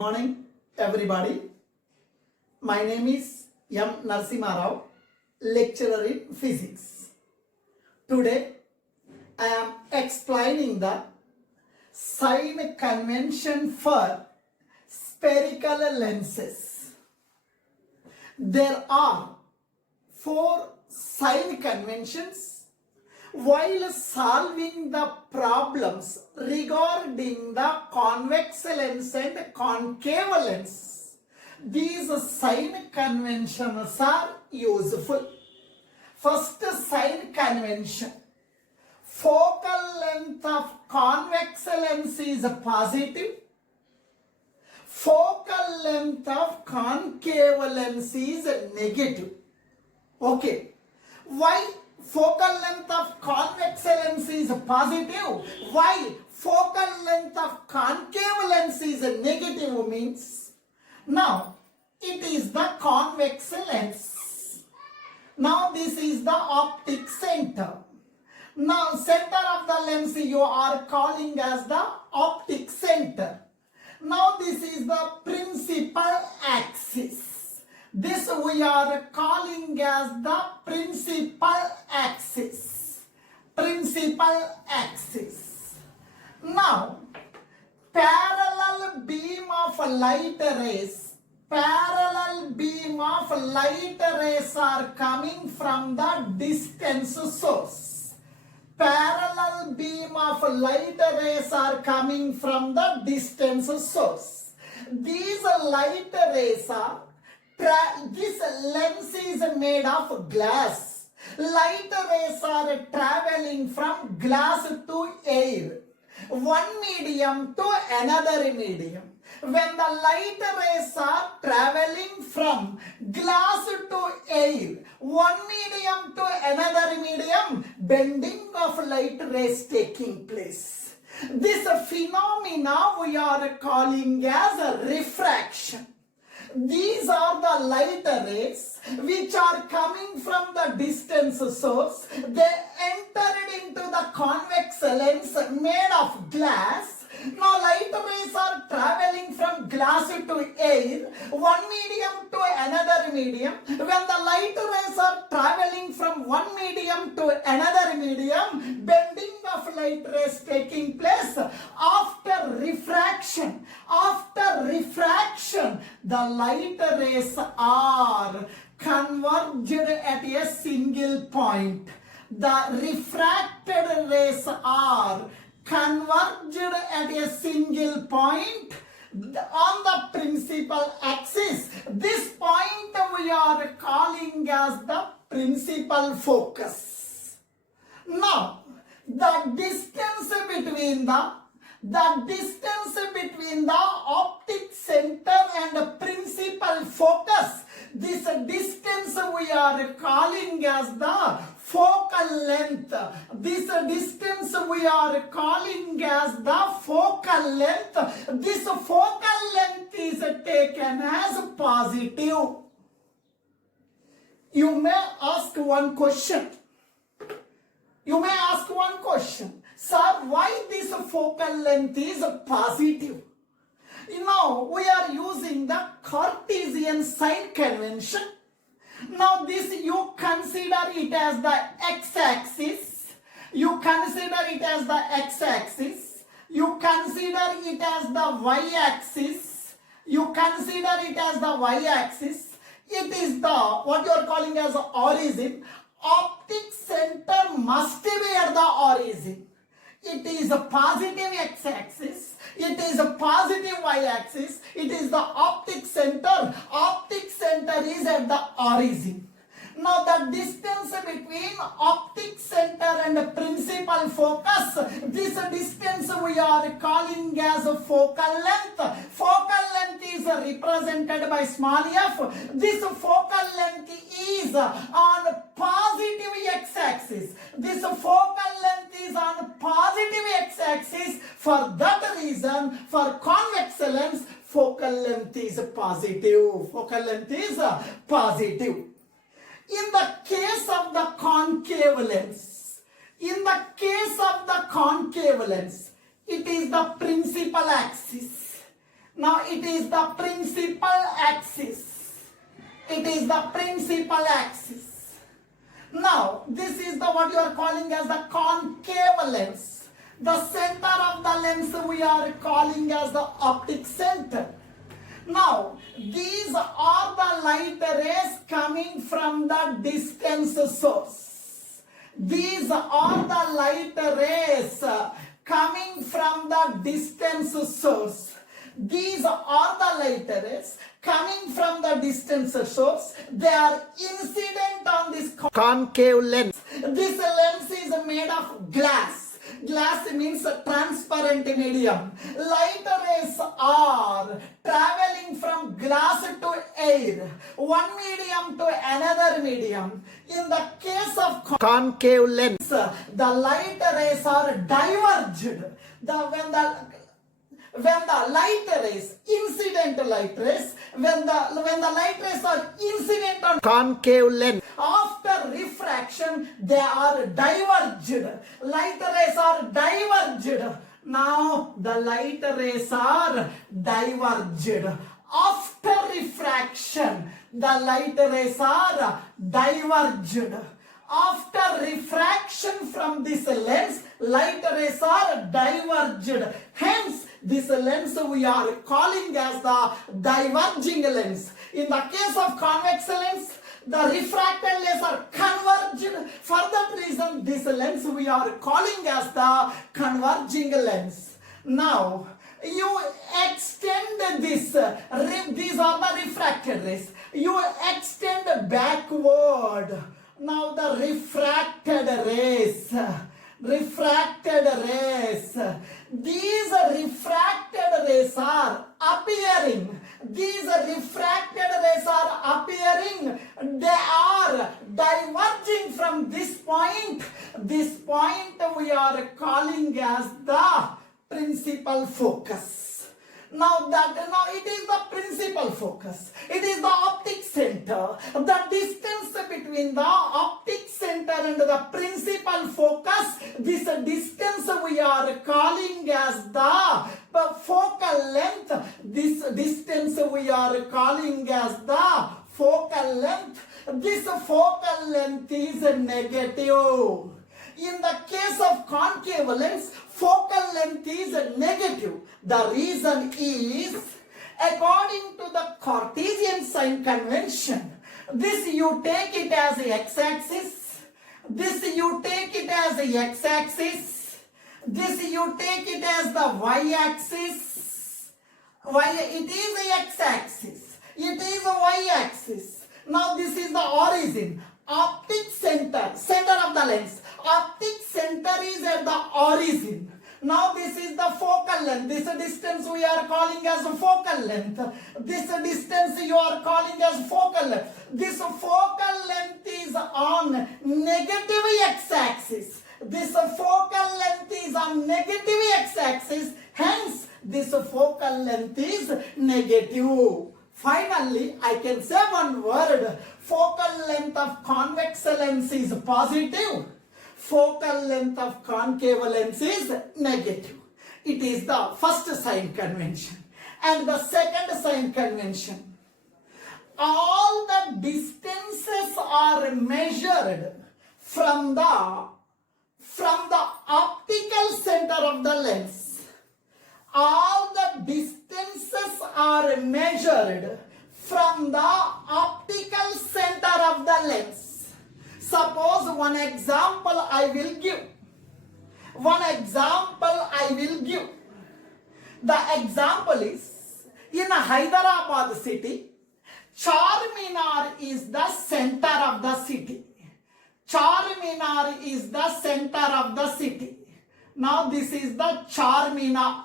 Morning, everybody. My name is Narasimha, lecturer in physics. Today, I am explaining the sign convention for spherical lenses. There are 4 sign conventions while solving the problems regarding the convex lens and concave lens. These sign conventions are useful. First sign convention. Focal length of convex lens is positive. Focal length of concave lens is negative. Okay. Why focal length of convex lens is positive? Why focal length of concave lens is negative means? Now, it is the convex lens. Now, this is the optic center. Now, center of the lens you are calling as the optic center. Now, this is the principal axis. This we are calling as the principal axis. Principal axis. Now, parallel beam of light rays are coming from the distance source. Parallel beam of light rays are coming from the distance source. These light rays are this lens is made of glass. Light rays are traveling from glass to air, one medium to another medium. When the light rays are traveling from glass to air, one medium to another medium, bending of light rays taking place. This phenomena we are calling as a refraction. These are the light rays which are coming from the distance source. They entered into the convex lens made of glass. Now light rays are traveling from glass to air, one medium to another medium. When the light rays are traveling from one medium to another medium, bending of light rays taking place. After refraction, the light rays are converged at a single point. The refracted rays are converged at a single point on the principal axis. This point we are calling as the principal focus. Now, the distance between the optic center and principal focus, this distance we are calling as the focal length. This distance we are calling as the focal length. This focal length is taken as positive. You may ask one question. Sir, why this focal length is positive? We are using the Cartesian sign convention. Now this you consider it as the x-axis. You consider it as the y-axis. It is the what you are calling as the origin. Optic center must be at the origin. It is a positive x-axis. It is a positive y-axis. It is the optic center. Optic center is at the origin. Now the distance between optic center and principal focus, this distance we are calling as a focal length. Focal length is represented by small f. This focal length is on positive x-axis. This focal length is on positive x-axis. For that reason, for convex lens, focal length is positive. In the case of the concave lens, it is the principal axis. Now it is the principal axis. It is the principal axis. Now this is the what you are calling as the concave lens. The center of the lens we are calling as the optic center. Now these are the light rays coming from the distance source. These are the light rays coming from the distance source. These are the light rays coming from the distance source. They are incident on this concave lens. This lens is made of glass. Glass means a transparent medium. Light rays are traveling from glass to air, one medium to another medium. In the case of concave lens, the light rays are diverged. When the light rays, incident light rays, when the light rays are incident on concave lens, after refraction they are diverged. Light rays are diverged. Now the light rays are diverged. After refraction, the light rays are diverged. After refraction from this lens, light rays are diverged. Hence, this lens we are calling as the diverging lens. In the case of convex lens, the refracted rays are converged. For that reason, this lens we are calling as the converging lens. Now, you extend this, these are the refracted rays. You extend backward. Now the refracted rays, these refracted rays are appearing. These refracted rays are appearing. They are diverging from this point. This point we are calling as the principal focus. Now it is the principal focus. It is the optic center. The distance between the optic center and the principal focus, this distance we are calling as the focal length. This distance we are calling as the focal length. This focal length is negative. In the case of concave lens, focal length is negative. The reason is, according to the Cartesian sign convention, this you take it as a x-axis, this you take it as a x-axis, this you take it as the y-axis. It is a x-axis, it is a y-axis. Now this is the origin. Optic center of the lens. Optic center is at the origin. Now this is the focal length. This distance we are calling as focal length. This distance you are calling as focal length. This focal length is on negative x-axis. This focal length is on negative x-axis. Hence, this focal length is negative. Finally, I can say one word. Focal length of convex lens is positive. Focal length of concave lens is negative. It is the first sign convention. And the second sign convention. All the distances are measured from the optical center of the lens. All the distances are measured from the optical center of the lens. Suppose one example I will give. The example is, in Hyderabad city, Charminar is the center of the city. Charminar is the center of the city. Now this is the Charminar.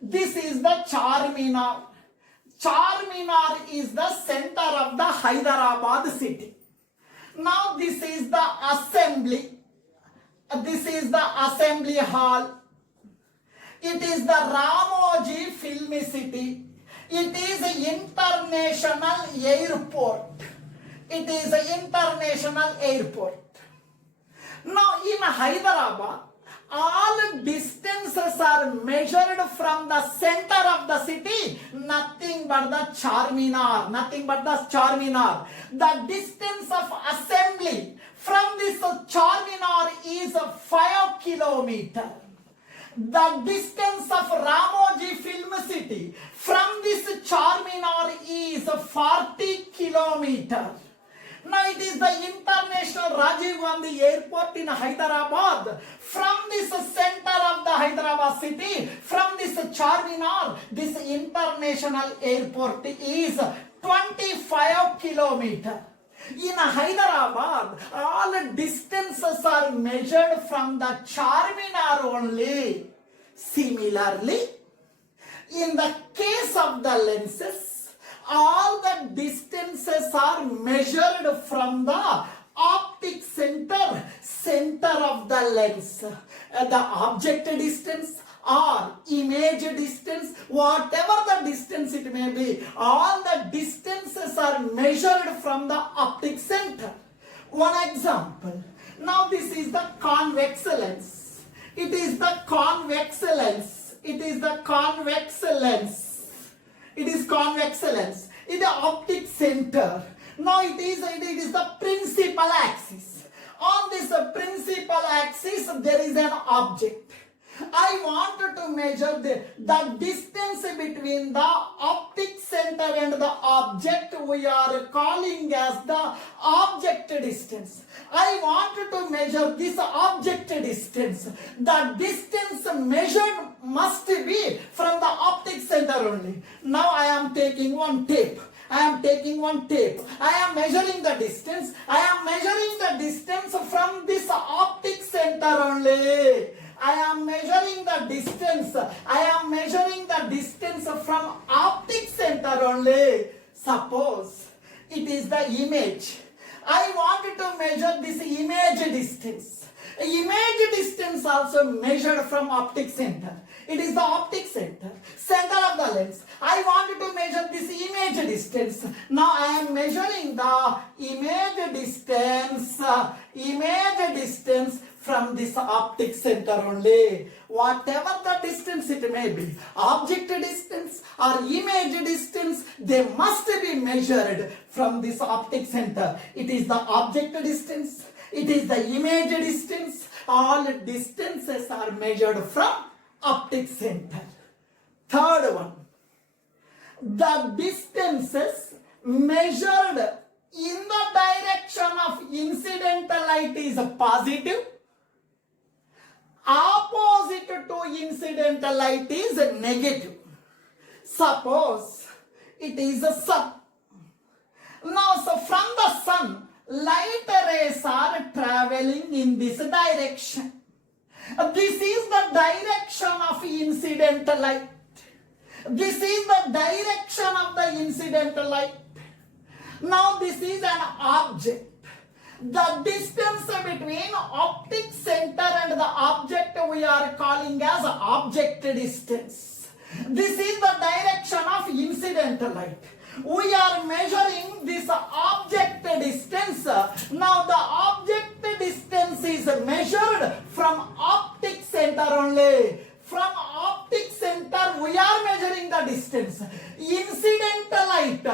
This is the Charminar. Charminar is the center of the Hyderabad city. Now this is the assembly. This is the assembly hall. It is the Ramoji Film City. It is an international airport. It is an international airport. Now in Hyderabad, all distances are measured from the center of the city, nothing but the Charminar, nothing but the Charminar. The distance of assembly from this Charminar is 5 kilometers. The distance of Ramoji Film City from this Charminar is 40 kilometers. Now it is the International Rajiv Gandhi Airport in Hyderabad. From this center of the Hyderabad city, from this Charminar, this international airport is 25 kilometers. In Hyderabad, all distances are measured from the Charminar only. Similarly, in the case of the lenses, all the distances are measured from the optic center of the lens. The object distance or image distance, whatever the distance it may be, all the distances are measured from the optic center. One example. Now this is the convex lens. It is the convex lens. It is the convex lens. It is convex lens. It is the optic center. Now it is the principal axis. On this principal axis there is an object. I wanted to measure the distance between the optic center and the object we are calling as the object distance. I wanted to measure this object distance. The distance measured must be from the optic center only. Now I am taking one tape. I am measuring the distance. I am measuring the distance from this optic center only. I am measuring the distance. I am measuring the distance from optic center only. Suppose it is the image. I wanted to measure this image distance. Image distance also measured from optic center. It is the optic center of the lens. I wanted to measure this image distance. Now I am measuring the image distance from this optic center only. Whatever the distance it may be, object distance or image distance, they must be measured from this optic center. It is the object distance. It is the image distance. All distances are measured from optic center. Third one. The distances measured in the direction of incidental light is positive. Opposite to incidental light is negative. Suppose it is the sun. Now, so from the sun, light rays are traveling in this direction. This is the direction of incidental light. This is the direction of the incidental light. Now this is an object. The distance between optic center and the object we are calling as object distance. This is the direction of incidental light. We are measuring this object distance. Now the object distance is measured from optic center only. From optic center we are measuring the distance. Incidental light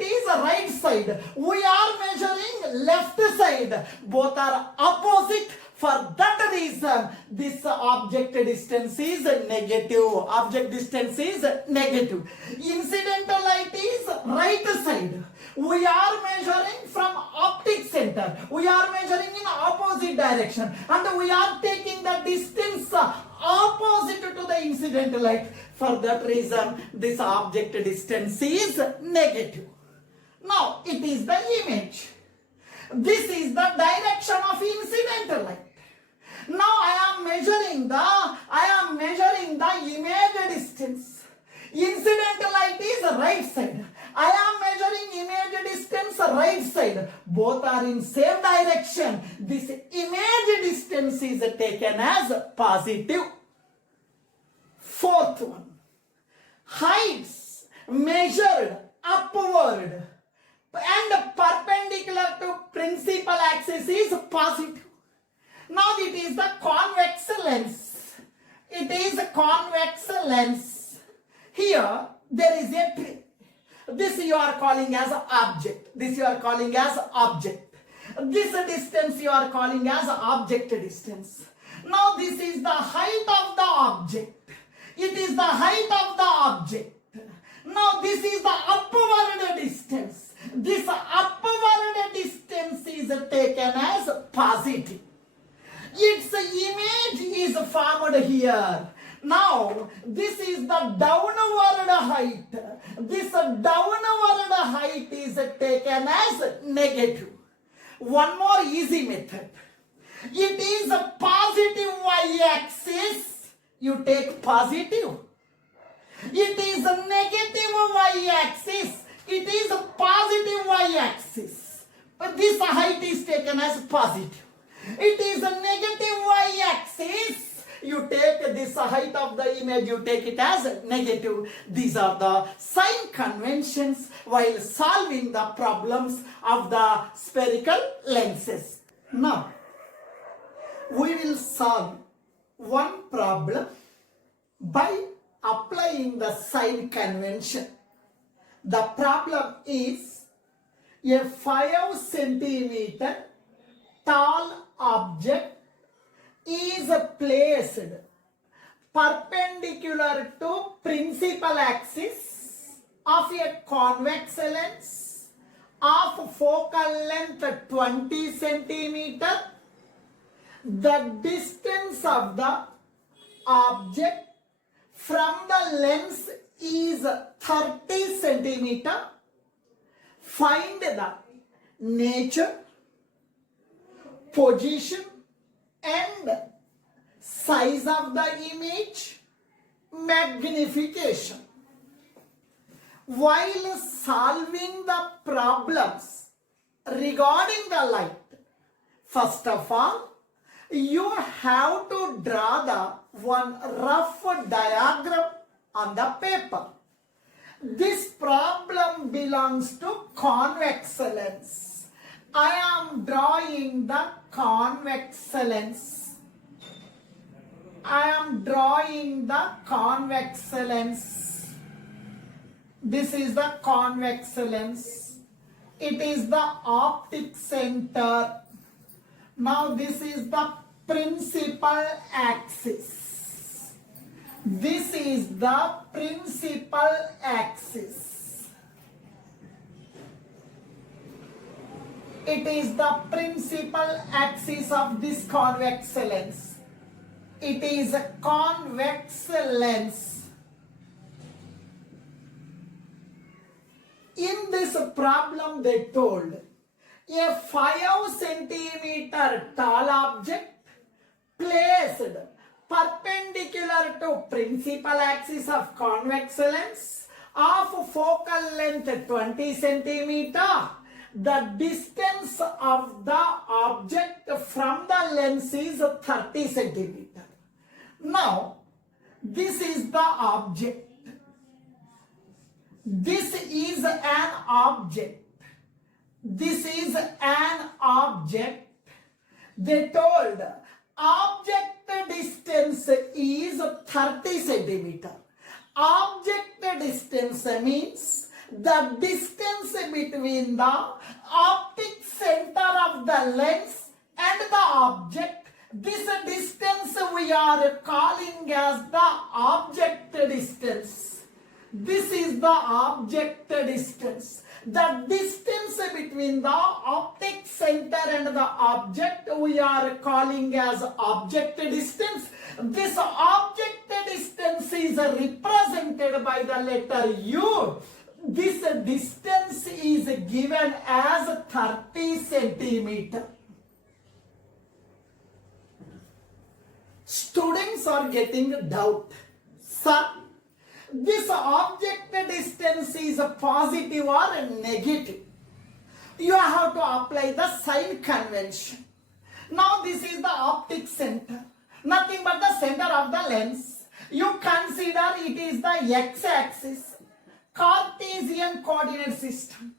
is right side. We are measuring left side. Both are opposite. For that reason, this object distance is negative. Object distance is negative. Incidental light is right side. We are measuring from optic center. We are measuring in opposite direction. And we are taking the distance opposite to the incidental light. For that reason, this object distance is negative. Now, it is the image. This is the direction of incidental light. Now I am measuring the image distance. Incidental light is right side. I am measuring image distance right side. Both are in same direction. This image distance is taken as positive. Fourth one. Heights measured upward and perpendicular to principal axis is positive. Now it is the convex lens. It is a convex lens. Here there is a tree. This you are calling as object. This you are calling as object. This distance you are calling as object distance. Now this is the height of the object. It is the height of the object. Now this is the upward distance. This upward distance is taken as positive. Its image is formed here. Now this is the downward height. This downward height is taken as negative. One more easy method. It is a positive y-axis. You take positive. It is a negative y-axis. It is a positive y-axis. But this height is taken as positive. It is a negative y-axis. You take this height of the image, you take it as negative. These are the sign conventions while solving the problems of the spherical lenses. Now, we will solve one problem by applying the sign convention. The problem is a 5 centimeter tall object is placed perpendicular to principal axis of a convex lens of focal length 20 centimeter. The distance of the object from the lens is 30 centimeter. Find the nature, position and size of the image, magnification. While solving the problems regarding the light, first of all, you have to draw the one rough diagram on the paper. This problem belongs to convex lens. I am drawing the convex lens. I am drawing the convex lens. This is the convex lens. It is the optic center. Now this is the principal axis. This is the principal axis. It is the principal axis of this convex lens. It is a convex lens. In this problem they told a 5 centimeter tall object placed perpendicular to principal axis of convex lens of focal length 20 centimeter. The distance of the object from the lens is 30 centimeter. Now, this is the object. This is an object. This is an object. They told object distance is 30 centimeter. Object distance means the distance between the optic center of the lens and the object. This distance we are calling as the object distance. This is the object distance. The distance between the optic center and the object we are calling as object distance. This object distance is represented by the letter U. This distance is given as 30 centimeter. Students are getting doubt. Sir, this object distance is a positive or a negative. You have to apply the sign convention. Now this is the optic center. Nothing but the center of the lens. You consider it is the x-axis. Cartesian coordinate system.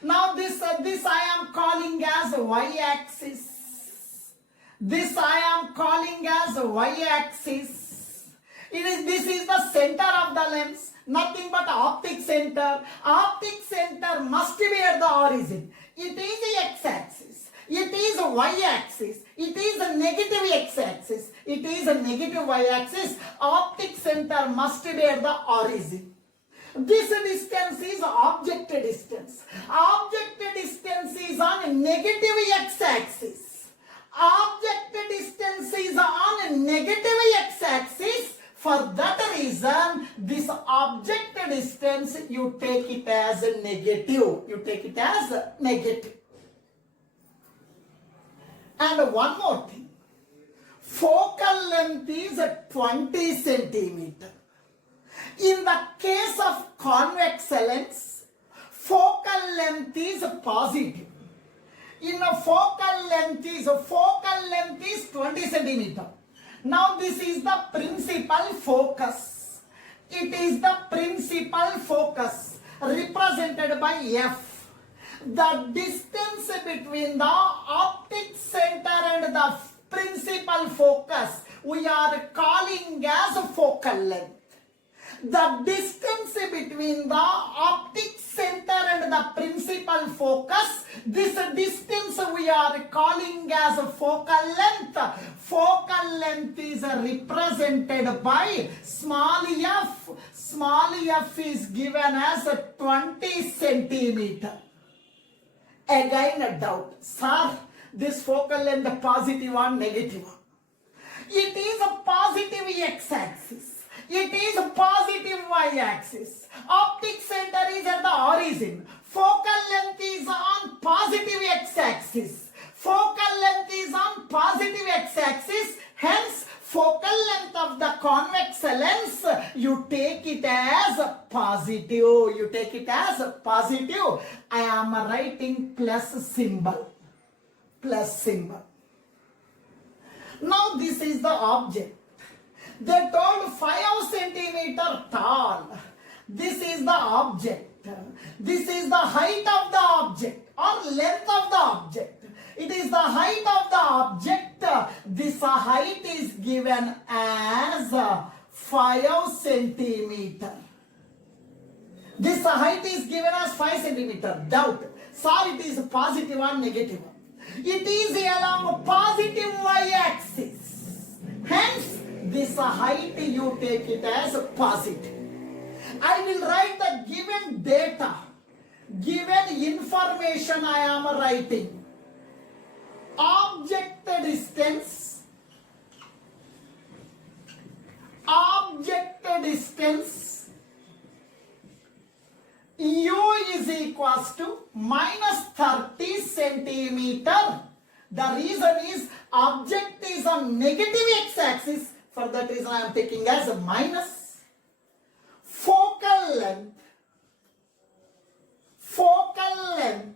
Now this I am calling as y-axis. This I am calling as y-axis. This is the center of the lens, nothing but optic center. Optic center must be at the origin. It is x-axis. It is y-axis. It is a negative x-axis. It is a negative y-axis. Optic center must be at the origin. This distance is object distance. Object distance is on negative x-axis. Object distance is on negative x-axis. For that reason, this object distance, you take it as negative. You take it as negative. And one more thing. Focal length is 20 centimeter. In the case of convex lens, focal length is positive. In a focal length is 20 centimeter. Now this is the principal focus. It is the principal focus represented by F. The distance between the optic center and the principal focus we are calling as focal length. The distance between the optic center and the principal focus, this distance we are calling as focal length. Focal length is represented by small f. Small f is given as 20 centimeter. Again a doubt. Sir, this focal length positive or negative? It is a positive x-axis. It is a positive y-axis. Optic center is at the origin. Focal length is on positive x-axis. Focal length is on positive x-axis. Hence, focal length of the convex lens, you take it as positive. You take it as positive. I am writing plus symbol. Plus symbol. Now, this is the object. They told 5 centimeter tall. This is the object. This is the height of the object or length of the object. It is the height of the object. This height is given as 5 centimeter. This height is given as 5 centimeter. Doubt. Sir, it is positive or negative? It is along positive y-axis. Hence, this height you take it as positive. I will write the given data, given information I am writing. Object distance. Object distance. U is equals to minus 30 centimeter. The reason is object is on negative x-axis. For that reason I am taking as a minus. Focal length. Focal length.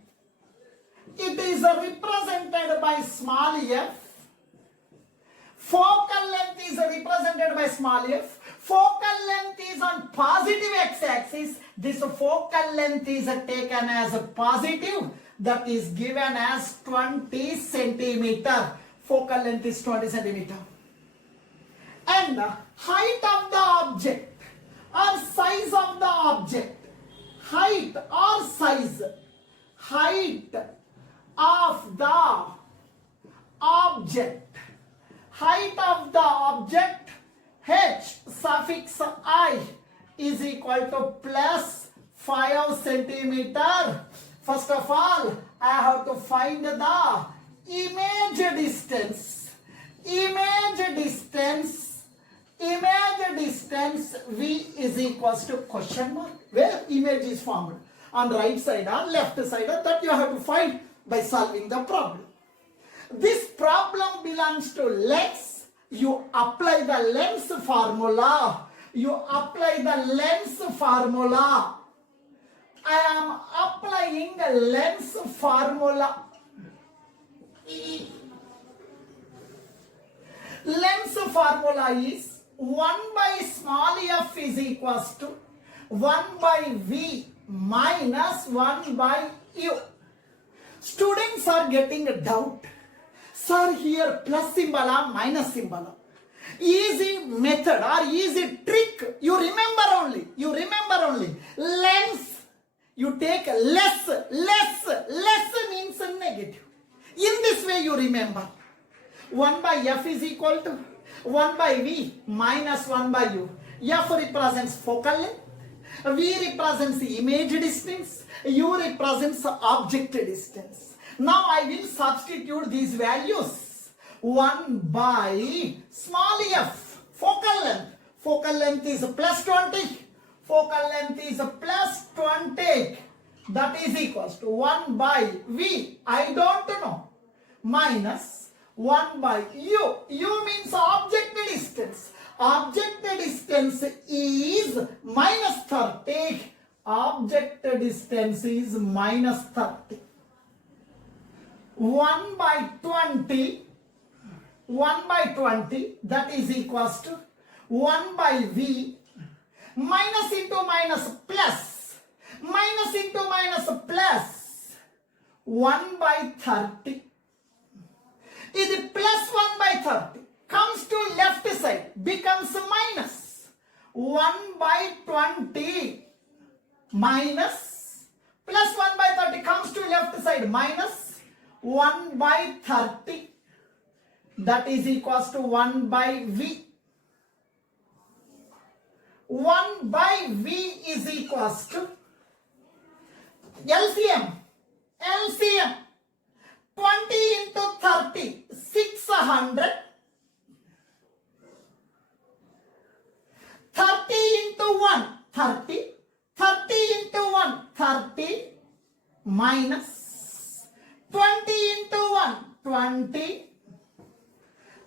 It is represented by small f. Focal length is represented by small f. Focal length is on positive x-axis. This focal length is taken as a positive. That is given as 20 centimeter. Focal length is 20 centimeter. And height of the object or size of the object. Height or size. Height of the object. Height of the object, h suffix I is equal to plus 5 centimeter. First of all, I have to find the image distance. Image distance. Image distance V is equals to question mark. Where image is formed? On right side or left side, that you have to find by solving the problem. This problem belongs to lens. You apply the lens formula. You apply the lens formula. I am applying a lens formula. Lens formula is 1 by small f is equals to 1 by v minus 1 by u. Students are getting a doubt. Sir, here plus symbol or minus symbol. Easy method or easy trick. You remember only. Lens. You take less means negative. In this way you remember. 1 by f is equal to 1 by v minus 1 by u. F represents focal length. V represents image distance. U represents object distance. Now I will substitute these values. 1 by small f, focal length. Focal length is plus 20. Focal length is plus 20. That is equals to 1 by v, I don't know, minus 1 by u. U means object distance. Object distance is minus 30. Object distance is minus 30. 1 by 20. 1 by 20, that is equals to 1 by v, minus into minus plus, minus into minus plus, 1 by 30. This plus 1 by 30 comes to left side, becomes minus 1 by 20 minus plus 1 by 30 comes to left side, minus 1 by 30. That is equals to 1 by v. 1 by v is equals to LCM. 20 into 30, 600. 30 into 1, 30. 30 into 1, 30. Minus 20 into 1, 20.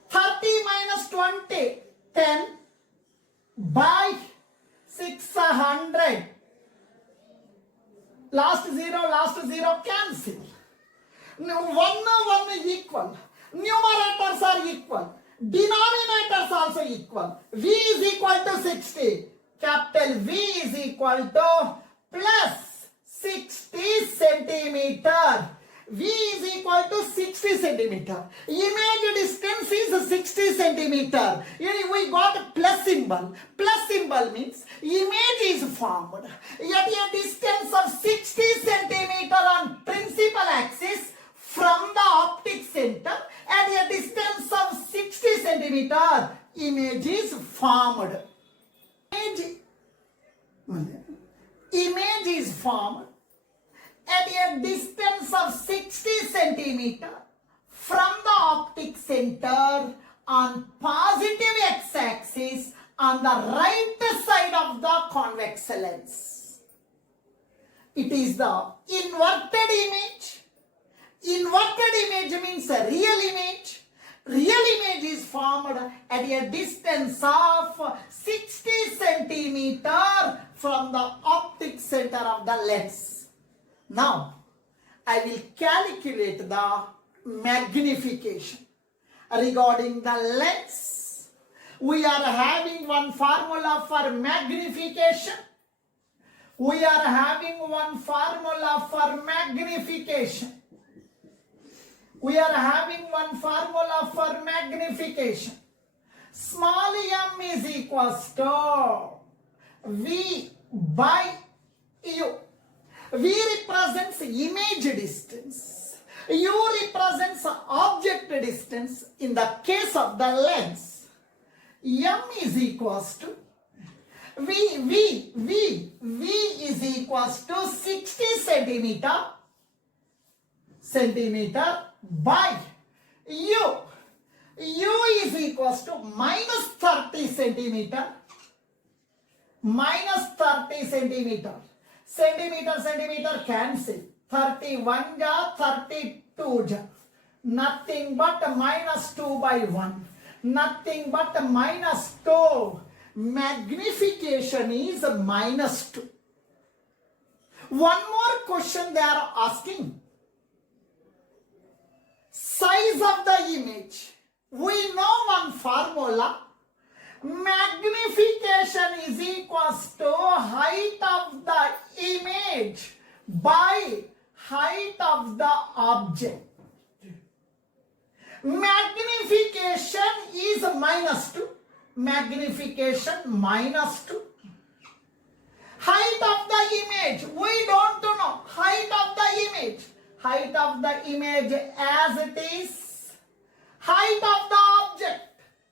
30 minus 20, 10 by 600. Last zero cancel. Now 1 is equal. Numerators are equal. Denominators also equal. V is equal to 60. Capital V is equal to plus 60 centimeter. V is equal to 60 centimeter. Image distance is 60 centimeter. We got plus symbol. Plus symbol means image is formed at a distance of 60 centimeter on principal axis from the optic center. At a distance of 60 centimeter, image is formed. Image is formed at a distance of 60 centimeter from the optic center on positive x-axis on the right side of the convex lens. It is the inverted image. Inverted image means a real image. Real image is formed at a distance of 60 centimeter from the optic center of the lens. Now, I will calculate the magnification. Regarding the lens, we are having one formula for magnification. We are having one formula for magnification. We are having one formula for magnification. Small m is equals to V by U. V represents image distance. U represents object distance in the case of the lens. M is equals to V is equals to 60 centimeter by U. U is equals to minus 30 centimeter. Minus 30 centimeter. Centimeter cancel. 31 ja, 32 ja. Nothing but minus 2 by 1. Nothing but minus 2. Magnification is minus 2. One more question they are asking. Size of the image. We know one formula. Magnification is equals to height of the image by height of the object. Magnification is -2. Magnification -2. Height of the image, we don't know. Height of the image. Height of the image as it is. Height of the object.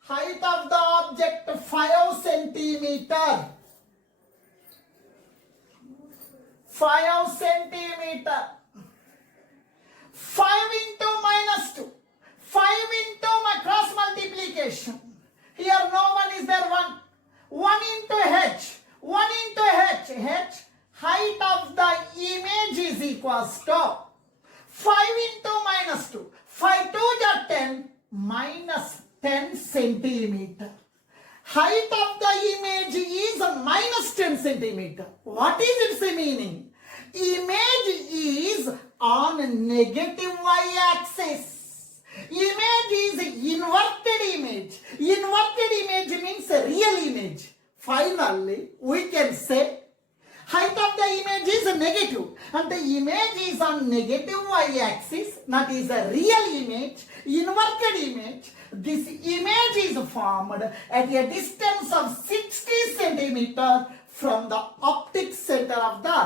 Height of the object 5 centimeter. 5 centimeter. 5 into -2. 5 into my cross multiplication. Here no one is there, 1. 1 into h. 1 into h. H. Height of the image is equals to 5 into -2. 5 2 are 10. Minus 10 centimeter. Height of the image is minus 10 centimeter. What is its meaning? Image is on negative y-axis. Image is inverted image. Inverted image means a real image. Finally, we can say height of the image is negative and the image is on negative y-axis. That is a real image, inverted image. This image is formed at a distance of 60 centimeter from the optic center of the